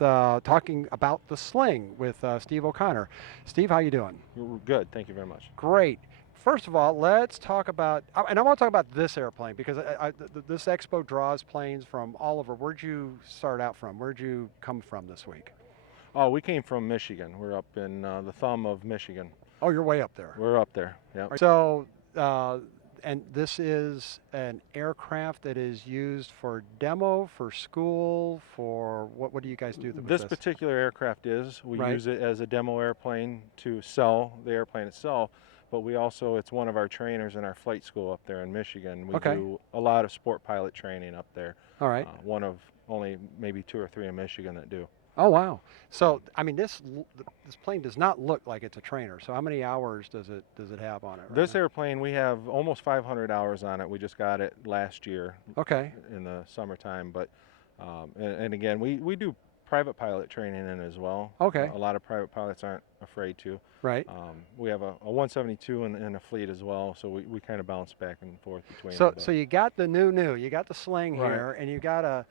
talking about the Sling with Steve O'Connor. Steve, how you doing? Good, thank you very much. Great. First of all, let's talk about, and I want to talk about this airplane because this expo draws planes from all over. Where'd you start out from? Where'd you come from this week? Oh, we came from Michigan. We're up in the thumb of Michigan. Oh, you're way up there. We're up there, yeah. So, and this is an aircraft that is used for demo, for school, for what do you guys do with This particular aircraft we Right. use it as a demo airplane to sell the airplane itself, but we also, it's one of our trainers in our flight school up there in Michigan. We Okay. do a lot of sport pilot training up there. All right. One of only maybe 2 or 3 in Michigan that do. Oh wow! So I mean, this plane does not look like it's a trainer. So how many hours does it have on it? Right This now? airplane, we have almost 500 hours on it. We just got it last year. Okay. In the summertime, but and again, we do private pilot training in as well. Okay. A lot of private pilots aren't afraid to. Right. We have a 172 in a fleet as well, so we kind of bounce back and forth between So them. so you got the new, you got the Sling Right. here, and you got a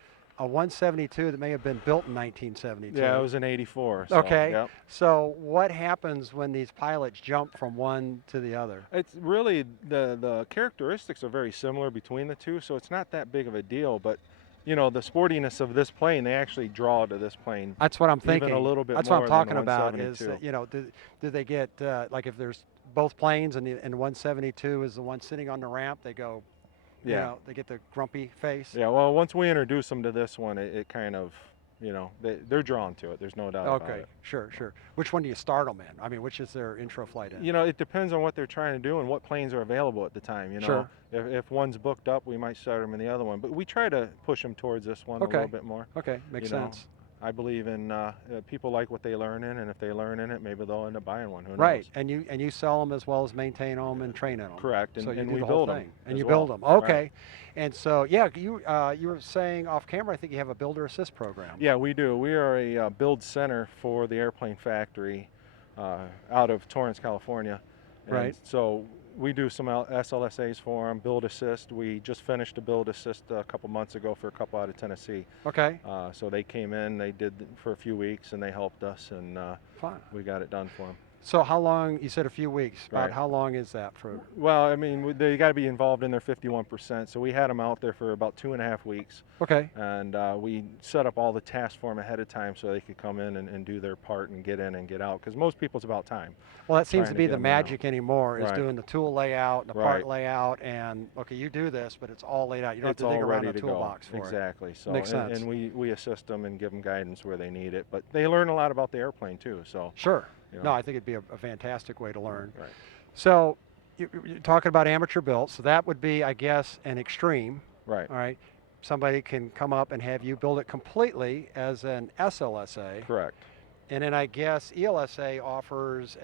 172 that may have been built in 1972. Yeah, it was an 84. So, Okay. Yep. So what happens when these pilots jump from one to the other? It's really the characteristics are very similar between the two, so it's not that big of a deal. But you know, the sportiness of this plane, they actually draw to this plane. That's what I'm thinking. Even a little bit That's more what I'm than talking the about. Is 172. you know, do they get like if there's both planes and 172 is the one sitting on the ramp, they go, you Yeah. know, they get the grumpy face. Yeah, well, once we introduce them to this one, it kind of, you know, they're drawn to it. There's no doubt about Okay, it. sure. Which one do you start them in? I mean, which is their intro flight in? You know, it depends on what they're trying to do and what planes are available at the time. You know, Sure. if one's booked up, we might start them in the other one. But we try to push them towards this one Okay. a little bit more. Okay, makes You know, sense. I believe in people like what they learn in, and if they learn in it, maybe they'll end up buying one. Who knows? Right, and you sell them as well as maintain them and train in them. Correct, and, So you and do we the whole build them. thing, and as you well. build them. Okay, Right. and so yeah, you were saying off camera, I think you have a builder assist program. Yeah, we do. We are a build center for the airplane factory out of Torrance, California. And Right. So we do some SLSAs for them, build assist. We just finished a build assist a couple months ago for a couple out of Tennessee. Okay. So they came in, they did for a few weeks, and they helped us, and Fine. we got it done for them. So how long? You said a few weeks. About Right. how long is that for? Well, I mean, they got to be involved in their 51%. So we had them out there for about 2.5 weeks. Okay. And we set up all the tasks for them ahead of time so they could come in and do their part and get in and get out. Because most people, it's about time. Well, that seems Trying to to be get the 'em out. magic anymore. Is Right. doing the tool layout, and the Right. part layout, and okay, you do this, but it's all laid out. You don't It's have to dig all around ready the to toolbox go. for it. Exactly. So Makes and, sense. and we assist them and give them guidance where they need it. But they learn a lot about the airplane too. So Sure. you know. No, I think it'd be a fantastic way to learn. Right. So you're talking about amateur built, so that would be, I guess, an extreme. Right. All right. Somebody can come up and have you build it completely as an SLSA. Correct. And then I guess ELSA offers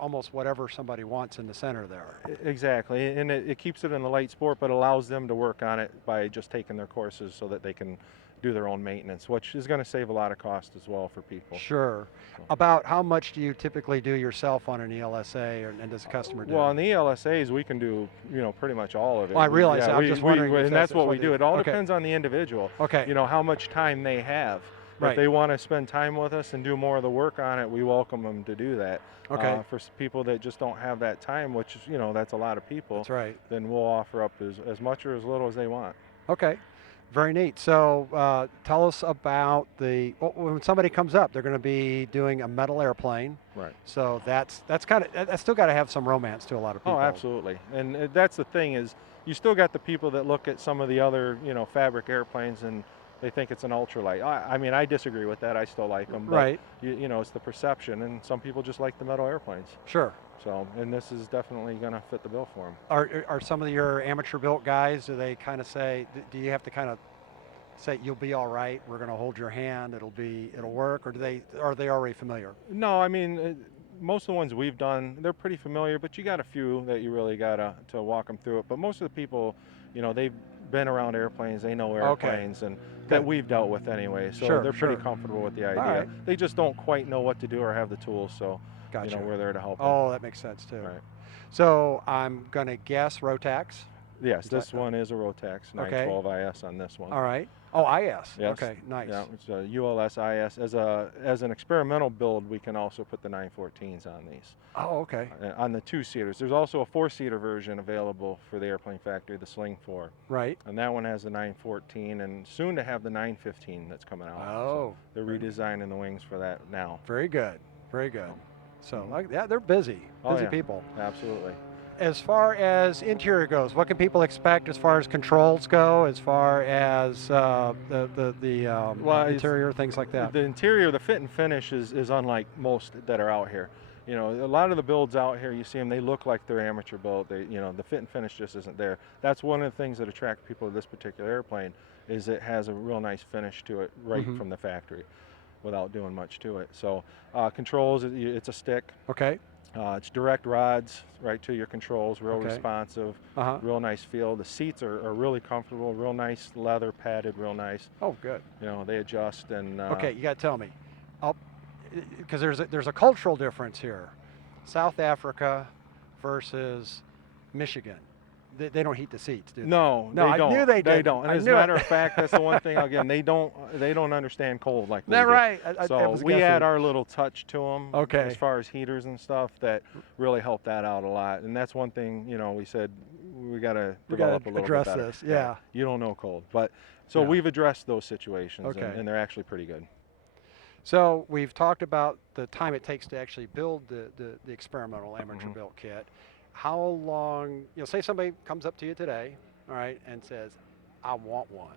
almost whatever somebody wants in the center there. Exactly. And it keeps it in the light sport, but allows them to work on it by just taking their courses so that they can do their own maintenance, which is going to save a lot of cost as well for people. Sure. So. About how much do you typically do yourself on an ELSA, and does the customer do? Well, on the ELSAs, we can do, you know, pretty much all of it. Well, I realize Yeah, that. I'm just wondering if and that's what we they do. It all okay. depends on the individual. Okay. You know, how much time they have. Right. If they want to spend time with us and do more of the work on it, we welcome them to do that. Okay. For people that just don't have that time, which is, you know, that's a lot of people. That's right. Then we'll offer up as much or as little as they want. Okay. Very neat. So tell us about when somebody comes up, they're going to be doing a metal airplane. Right. So that's still got to have some romance to a lot of people. Oh, absolutely. And that's the thing is, you still got the people that look at some of the other, you know, fabric airplanes and they think it's an ultralight. I mean, I disagree with that. I still like them. But Right. You know, it's the perception, and some people just like the metal airplanes. Sure. So, and this is definitely going to fit the bill for them. Are some of your amateur built guys? Do they kind of say? Do you have to kind of say you'll be all right? We're going to hold your hand. It'll work, or are they already familiar? No, I mean, most of the ones we've done, they're pretty familiar, but you got a few that you really got to walk them through it. But most of the people, you know, they've been around airplanes, they know airplanes, and that Good. we've dealt with anyway. So Sure, they're pretty sure. comfortable with the idea. right. They just don't quite know what to do or have the tools. So, Gotcha. you know, we're there to help them. Oh, that makes sense too. Right. So I'm going to guess Rotax. Yes, Is this that, one is a Rotex 912 IS on this one. all right. Oh, IS. Yes. Okay, nice. Yeah, it's a ULS IS. As an experimental build, we can also put the 914s on these. Oh, okay. On the 2-seaters. There's also a 4-seater version available for the Airplane Factory, the Sling 4. Right. And that one has the 914 and soon to have the 915 that's coming out. Oh. So they're redesigning the wings for that now. Very good. Very good. So, Mhm. yeah, they're busy. Oh, Busy yeah. people. Absolutely. As far as interior goes, what can people expect as far as controls go, as far as Well, interior, things like that? the interior, the fit and finish is unlike most that are out here. You know, a lot of the builds out here, you see them, they look like they're amateur built. The fit and finish just isn't there. That's one of the things that attract people to this particular airplane, is it has a real nice finish to it right from the factory without doing much to it. So controls, it's a stick. Okay. It's direct rods right to your controls, real Okay. responsive, Uh-huh. real nice feel. The seats are really comfortable, real nice leather, padded, real nice. Oh, good. You know, they adjust and. Okay, you got to tell me, because there's a cultural difference here, South Africa versus Michigan. They don't heat the seats, do they? No, No, they I don't. knew they They didn't. don't. And I as a knew matter it. of fact, that's the one thing. Again, they don't understand cold like we That do. right? I So was we guessing. add our little touch to them. Okay. As far as heaters and stuff, that really help that out a lot. And that's one thing. You know, we said we got to develop a little address bit better. this. Yeah. You don't know cold, but so Yeah. we've addressed those situations, Okay. and they're actually pretty good. So we've talked about the time it takes to actually build the experimental amateur built kit. How long, say somebody comes up to you today, all right, and says, I want one,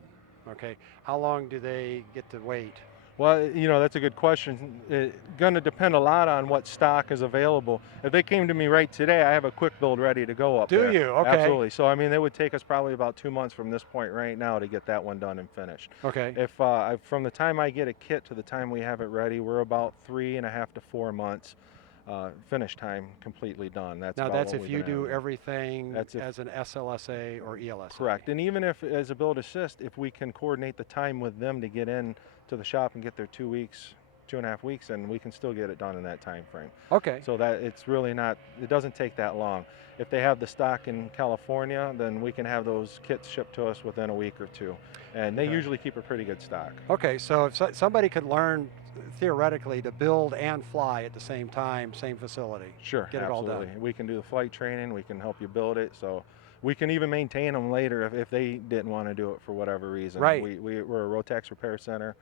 okay, how long do they get to wait? Well, that's a good question. It's going to depend a lot on what stock is available. If they came to me right today, I have a quick build ready to go up there. Do you? Okay. Absolutely. So, I mean, it would take us probably about 2 months from this point right now to get that one done and finished. Okay. If from the time I get a kit to the time we have it ready, we're about 3.5 to 4 months finish time completely done. That's Now about that's what if we've you been able do to everything That's if- as an SLSA or ELSA. Correct. And even if, as a build assist, if we can coordinate the time with them to get in to the shop and get their 2 weeks, 2.5 weeks, and we can still get it done in that time frame. Okay. So that it's really not, it doesn't take that long. If they have the stock in California, then we can have those kits shipped to us within a week or two. And they Okay. usually keep a pretty good stock. Okay, so if somebody could learn theoretically to build and fly at the same time, same facility. Sure, Get it all absolutely. done. We can do the flight training, we can help you build it, so we can even maintain them later if they didn't want to do it for whatever reason. Right. We're a Rotex repair center.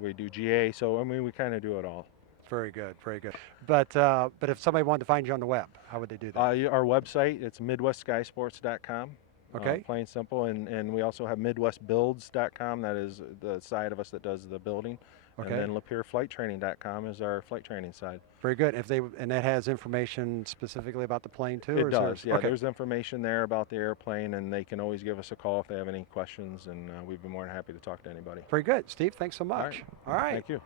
We do GA, so I mean we kind of do it all. Very good, very good. But if somebody wanted to find you on the web, how would they do that? Our website, it's MidwestSkySports.com. Okay. Plain simple, and we also have MidwestBuilds.com. That is the side of us that does the building. Okay. And then LapeerFlightTraining.com is our flight training side. Very good. And that has information specifically about the plane too? It does, yeah. Okay. There's information there about the airplane, and they can always give us a call if they have any questions, and we'd be more than happy to talk to anybody. Very good. Steve, thanks so much. All right. Thank you.